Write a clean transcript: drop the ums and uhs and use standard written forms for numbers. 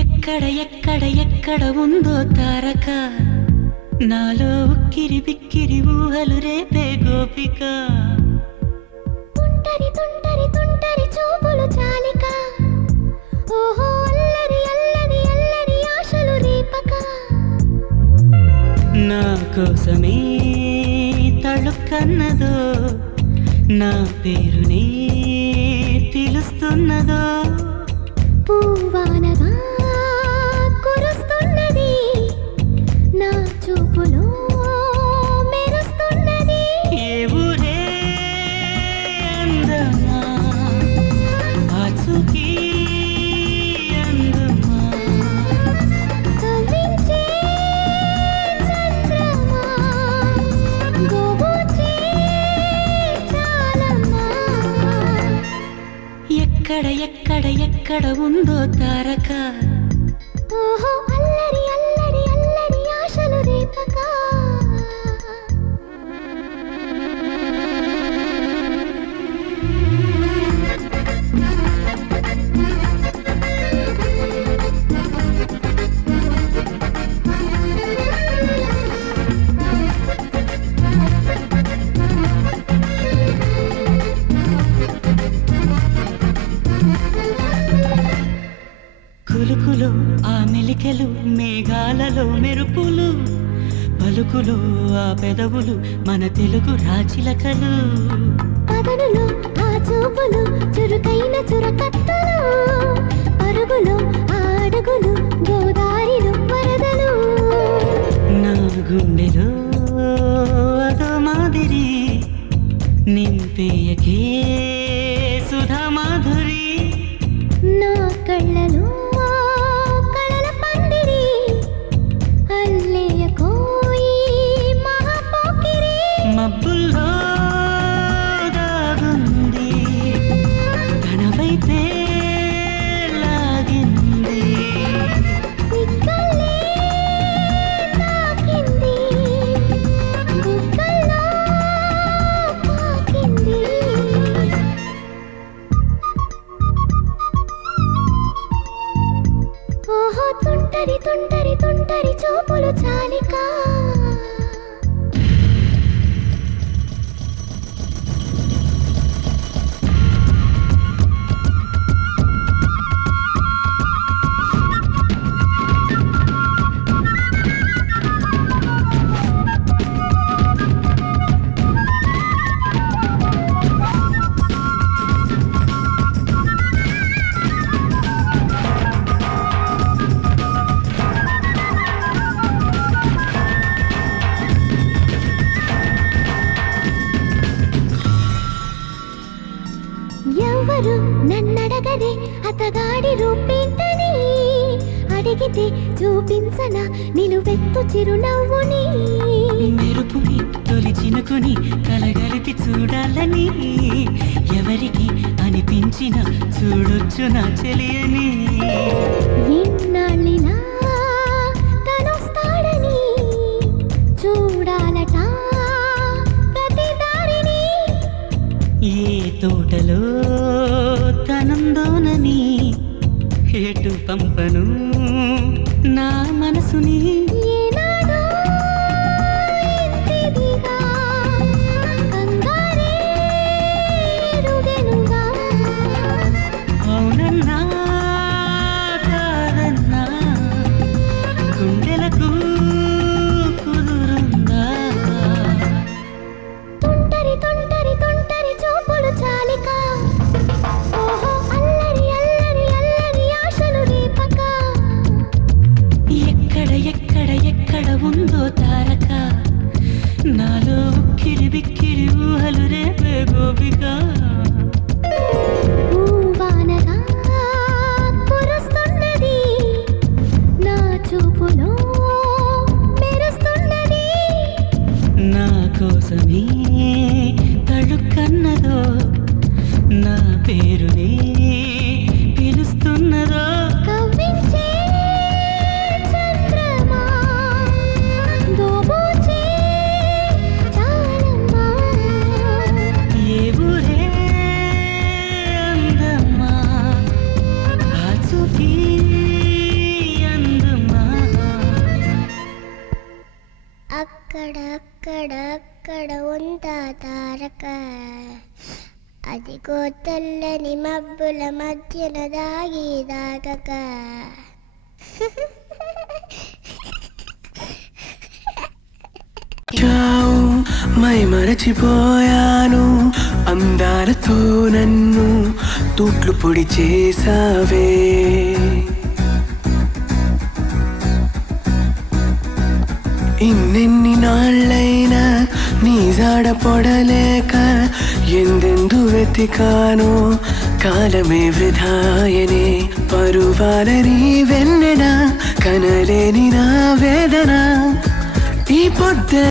ఎక్కడ ఎక్కడ ఎక్కడ ఉందో తారక నాలో ఉక్కిరి బిక్కిరి ఊహలు రేపే గోపిక తుంటరి తుంటరి తుంటరి చూపులు చాలిక ఓహో అల్లరి అల్లరి అల్లరి ఆశలు రేపక నా కోసమే తళుక్కన్నదో నా పేరునే పిలుస్తున్నదో పూవానగా కురుస్తున్నది నా చూపులో మెరుస్తున్నది ఏ ఊరే అందమా ఆచూకీ అందమా కవ్వించే చంద్రమా గోబూచే చాలమ్మా ఎక్కడ ఎక్కడ ఎక్కడ ఉందో తారక ఓహో అల్లరి అల్లరి అల్లరి ఆశలు రేపక కులుకులు ఆ మెలికెలు మేఘాలలో మెరుపులు పలుకులు ఆ పెదవులు మన తెలుగు రాచిలకలు పదనులు ఆ చూపులు చురుకైన చురకత్తలు పరుగులు ఆ అడుగులు గోదారిలు వరదలు నా గుండెలో అదో మాదిరి నింపేయకే సుధా మాధురి నా కళ్ళలో కళల పందిరి అల్లేయ కోయి మహాపోకిరి మబ్బుల్లో దాగుంది తన వైపే లాగింది సిగ్గల్లే తాకింది బుగ్గల్లో పాకింది ఓహో తుంటరి తుంటరి తుంటరి చూపులు చాలిక ఎవరు నన్నడగదే అతగాడి రూపేంటని అడిగితే చూపించన నిలువెత్తు చిరునవ్వుని మెరుపుని తొలి చినుకుని కలగలిపి చూడాలని ఎవరికి అనిపించిన చూడొచ్చు నా చెలియని ఎన్నాళ్ళినా తనొస్తాడని చూడాలట ప్రతి దారిని ఏ తోటలో తనందోనని ఎటు పంపను నా మనసుని ఏనాడో ఇంతిదిగా కంగారే ఎరుగెనుగా అవునన్నా కాదన్నా గుండెలకు కుదురుందా తుంటరి తుంటరి తుంటరి చూపులు చాలిక ఓహో అల్లరి అల్లరి అల్లరి ఆశలు రేపక ఎక్కడ ఎక్కడ ఎక్కడ ఉందో తారక నాలో ఉక్కిరి బిక్కిరి ఊహలు రేపే గోపిక పూవానగా కురుస్తున్నది నా చూపులో మెరుస్తున్నది నా కోసమే తళుక్కన్నదో నా పేరునే పిలుస్తున్నదో కవ్వించే అక్కడక్కడ ఉందా తారక అదిగో తెల్లని మబ్బుల మధ్యన దాగి దాగక మై మరచిపోయాను అందాలతో నన్ను తూట్లు పొడి చేసావే ఇన్నెన్ని నాళ్ళైనా నీ జాడ పొడలేక ఎందెందు వెతికానో కాలమే వృధాయనే పరువాలని వెన్నెన కనలేని నా వేదన ఈ పొద్దు